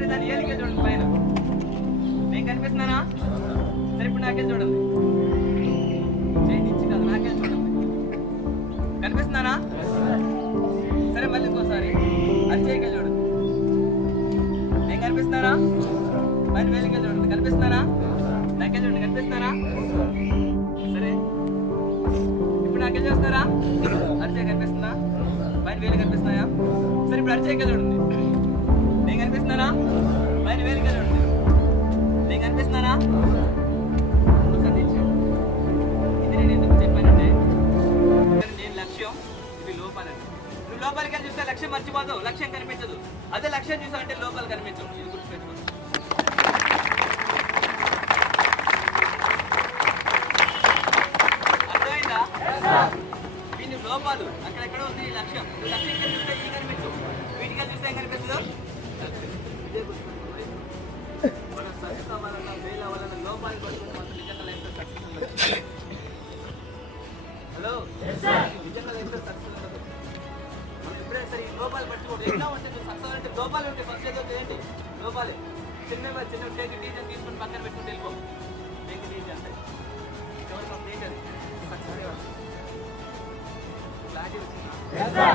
సరే దాని ఏలికే చూడండి పైన. నేను కనిపిస్తున్నానా? సరే ఇప్పుడు నాకే చూడండి. చేయించి కాదు నాకే చూడండి. కనిపిస్తున్నానా? సరే మళ్ళీ ఇంకోసారి అరిచేయకే చూడండి. నేను కనిపిస్తున్నానా? పైన వేలికే చూడండి. కనిపిస్తున్నానా? నాకే చూడండి. కనిపిస్తున్నానా? సరే ఇప్పుడు నాకేం చేస్తున్నారా? అరిచే కనిపిస్తుందా? పైన వేలు కనిపిస్తున్నాయా? సరే ఇప్పుడు అరిచేయకే చూడండి. నేను కనిపిస్తున్నానా? పైన వేలికే చూడండి. నేను కనిపిస్తున్నానా? ఇది నేను ఎందుకు చెప్పానంటే నేను లక్ష్యం, ఇది లోపాలండి. నువ్వు లోపలికి వెళ్ళి చూస్తే లక్ష్యం మర్చిపోతావు, లక్ష్యం కనిపించదు. అదే లక్ష్యం చూసావు అంటే లోపాలు కనిపించవు. ఇది గుర్తుపెట్టుకో. అర్థమైందా? దీని లోపాలు అక్కడెక్కడ ఉంది ఈ లక్ష్యం. నువ్వు లక్ష్యం చూస్తే ఈ కనిపించవు, వీటికి చూస్తే ఏం కనిపిస్తుందో ఇదే గుర్తుపెట్టుకోవాలి. మనం సక్సెస్ అవ్వాలన్నా ఫెయిల్ అవ్వాలన్నా లోపాలు పడుకుని మాత్రం నిజంగా లైఫ్ సక్సెస్ ఉండదు. హలో, నిజంగా లైఫ్ సక్సెస్ ఉండదు. మనం ఎప్పుడైనా సరే ఈ లోపాలు పట్టుకోవడం ఎన్నో ఉంటే నువ్వు సక్సెస్ అంటే లోపాలు ఉంటాయి. ఫస్ట్ ఏదో ఏంటి లోపాలే. చిన్న టేక్ టీచర్ తీసుకొని పక్కన పెట్టుకుంటే వెళ్ళిపో. టేక్ టీచర్ అంటే ఎవరికి ఒక టీచర్ సక్సెస్ క్లారిటీ వచ్చిందా?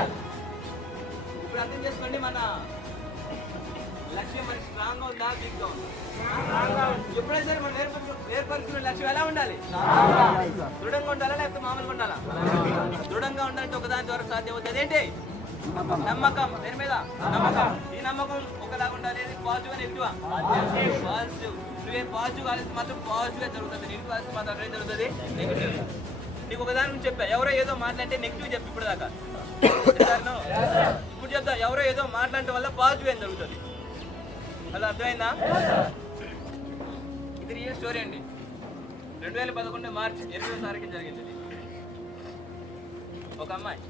ఇప్పుడు అర్థం చేసుకోండి, మన లక్ష్యం మరి స్ట్రాంగ్ గా ఉందా, వీక్ గా ఉందా? ఎప్పుడైనా సరే మనం ఏర్పరుచుకున్న లక్ష్యం ఎలా ఉండాలి? దృఢంగా ఉండాలా లేకపోతే మామూలుగా ఉండాలా? దృఢంగా ఉండాలంటే ఒకదాని ద్వారా సాధ్యం అవుతుంది. అదేంటి? నమ్మకం. దేని మీద? నమ్మకం. ఈ నమ్మకం ఒకలాగా ఉండాలి. పాజిటివ్ అని నెగిటివా? పాజిటివ్. నువ్వేం పాజిటివ్ కాలేదు మాత్రం పాజిటివ్ జరుగుతుంది. నెగిటివ్ కాలేదు మాత్రం ఏం జరుగుతుంది? నెగిటివ్. నీకు ఒకదాని నుంచి చెప్పా, ఎవరో ఏదో మాట్లాడితే నెగిటివ్ చెప్పి ఇప్పుడు దాకా ఇప్పుడు చెప్తా. ఎవరో ఏదో మాట్లాడటం వల్ల పాజిటివ్ ఏం జరుగుతుంది? అలా అర్థమైందా? ఇది రియల్ స్టోరీ అండి. 2011 మార్చి 8వ తారీఖు జరిగింది. ఒక అమ్మాయి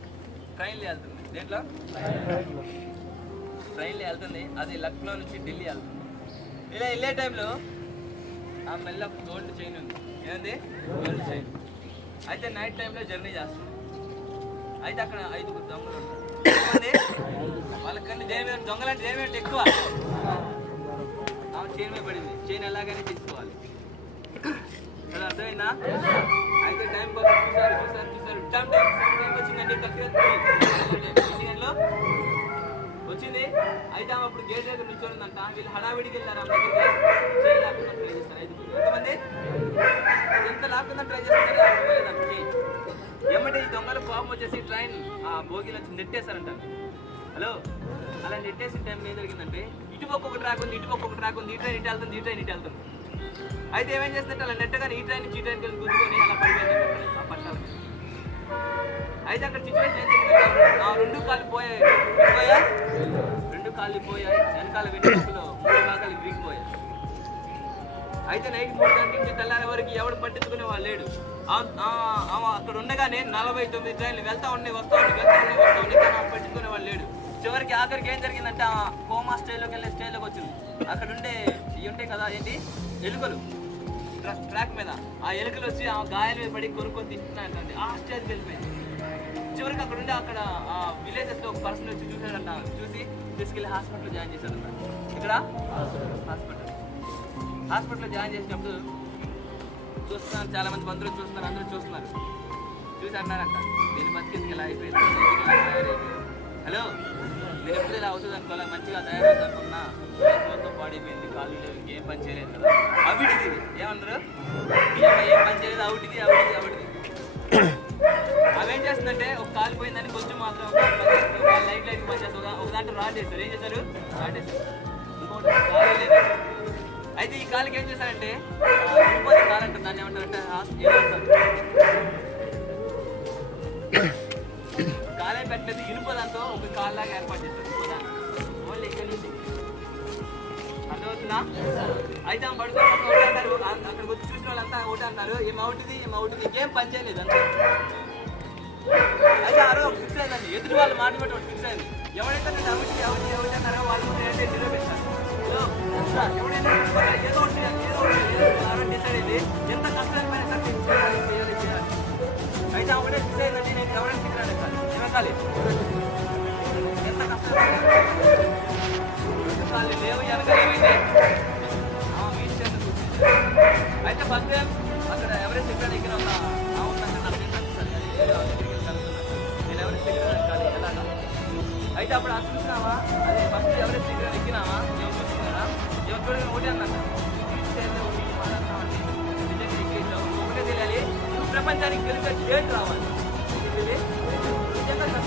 ట్రైన్లో వెళ్తుంది. దేంట్లో? ట్రైన్లో వెళ్తుంది. అది లక్నో నుంచి ఢిల్లీ వెళ్తుంది. ఇలా వెళ్ళే టైంలో ఆ మెల్ల గోల్డ్ చైన్ ఉంది. ఏంది? Gold chain. అయితే నైట్ టైంలో జర్నీ చేస్తుంది. అయితే అక్కడ 5 దొంగలు ఉంటారు. వాళ్ళకన్నా దేని మీద దొంగలంటే దేని మీద ఎక్కువ? ఆమె చైన్ మీద పడింది. చైన్ ఎలాగైనా తీసుకోవాలి. అది అర్థమైందా? అయితే టైం కోసం చూసారు. టైం వచ్చిందండి. కరెక్ట్గా వచ్చింది. అయితే ఆమె అప్పుడు గేట్ దగ్గర నిల్చోందంట. వీళ్ళు హడావిడికి వెళ్ళారు. ఆమె దగ్గర చైన్ లాక్కుండా ట్రై చేస్తారు. 5 ఎంతమంది ఎంత లాక్కుండా ట్రై చేస్తారు. ఏమంటే ఈ దొంగలు కోపం వచ్చేసి ట్రైన్ భోగిలో నెట్టేశారంట. హలో, అలా నెట్టేసిన టైంలో ఏం జరిగిందంటే ఇటుపక్క ఒకటి రాకుంది, ఈ ట్రైన్ ఇటు వెళ్తుంది. అయితే ఏమేం చేస్తుందంటే అలా నెట్టగానే ఈ ట్రైన్ నుంచి ఈ ట్రైన్కి వెళ్ళి గుద్దుకొని అలా పడిపోయింది ఆ పట్టాల. అయితే అక్కడ సిచ్యువేషన్ ఏం జరిగిందంటే 2 కాళ్ళు పోయాయి. వెనకాల వెనుకలో 3 భాగాలు విరిగిపోయాయి. అయితే నైట్ 3 గంటల నుంచి తెల్లారి వరకు ఎవడు పట్టించుకునే వాళ్ళు లేడు. అక్కడ ఉండగానే 49 ట్రైన్లు వెళ్తా ఉన్నాయి వస్తా ఉన్నాయి కానీ పట్టించుకునే వాళ్ళు లేడు. చివరికి ఆఖరికి ఏం జరిగిందంటే ఆ కోమా స్టేజ్లోకి వెళ్ళే స్టేజ్లోకి వచ్చింది. అక్కడ ఉండే ఇవి ఉంటాయి కదా, ఏంటి ఎలుకలు ట్రాక్ మీద. ఆ ఎలుకలు వచ్చి ఆ గాయాల మీద పడి కొనుక్కొని తింటున్నాయంటే ఆ స్టేజ్కి వెళ్ళిపోయింది. చివరికి అక్కడ ఉండే అక్కడ విలేజెస్లో ఒక పర్సన్ వచ్చి చూసాడంట. చూసి తీసుకెళ్ళి హాస్పిటల్లో జాయిన్ చేశాడంట. ఇక్కడ హాస్పిటల్లో జాయిన్ చేసినప్పుడు చూస్తున్నారు, చాలా మంది బంధువులు చూస్తున్నారు, అందరూ చూస్తున్నారు. చూసి అన్నారంట, నేను బతికిందుకు ఇలా అయిపోయింది. హలో, నేను ఎప్పుడు ఇలా అవుతుంది అనుకోవాలి, మంచిగా తయారవుతుంది అనుకున్నా, మొత్తం పాడైపోయింది, కాళ్ళు లేవు, ఇంకేం పని చేయలేదు కదా. అవిటిది ఏమన్నారు? ఏం పని చేయలేదు, అవుటిది. అవేం చేస్తుందంటే ఒక కాలు పోయిందని కొంచెం మాత్రం లైట్ పని చేస్తారు. ఒక దాంట్లో రాడ్ వేస్తారు. ఏం చేశారు? రాడ్ వేస్తారు. ఇంకోటి కాలు లేదు. అయితే ఈ కాలుకి ఏం చేశారంటే ఇంకోటి కాలు అంటారు, దాన్ని ఏమంటారంటే కాలే పెట్టలేదు, ఇనుప దాంతో ఒక కాలులాగా ఏర్పాటు చేస్తారు. ఓన్లీ ఇక్కడ నుంచి అర్థమవుతుందా? అయితే ఆమె పడుకోవడం ఒకటి అంటారు. అక్కడికి వచ్చి చూసిన వాళ్ళంతా ఒకటి అన్నారు, ఏమవుతుంది ఇంకేం పని చేయలేదు అంత. అయితే ఆ రోజు ఫిక్స్ అయిందండి. ఎదుటి వాళ్ళు మాట్లాడి ఒకటి ఫిక్స్ అయింది. ఎవరైతే నేను ఎవరి అన్నారో వాళ్ళు ఏంటంటే నిలబెట్టారు. ఎవడైనా ఏదో డిసైడ్ అయింది, ఎంత కష్టమైనా సరే చేయాలి. అయితే ఒకటే ఫిక్స్ అయిందండి, నేను ఎవరైనా సిగ్గురాడు ఏమకాలి, ఎంత కష్టం లేవు మీ అనగా ఏమైంది మీట్ చేసి కూర్చుంది. అయితే ఫస్ట్ టైం అక్కడ ఎవరెస్ట్ ఎక్కడ ఎక్కిన అవునంటే నాకు నేను ఎవరెస్ట్ ఎక్కడ ఎక్కాలి ఎలాగా. అయితే అప్పుడు అది చూసినావా, అదే ఫస్ట్ ఎవరెస్ట్ ఎక్కడ ఎక్కినావా ఏమో చూసుకున్నారా, ఏమో చూడగా ఒకటి అన్నట్టు మాట్లాడుతున్నామండి నిజంగా ఎక్కేసావు. ఒకటే తెలియాలి, నువ్వు ప్రపంచానికి గెలిచే డేట్ రావాలి. నిజంగా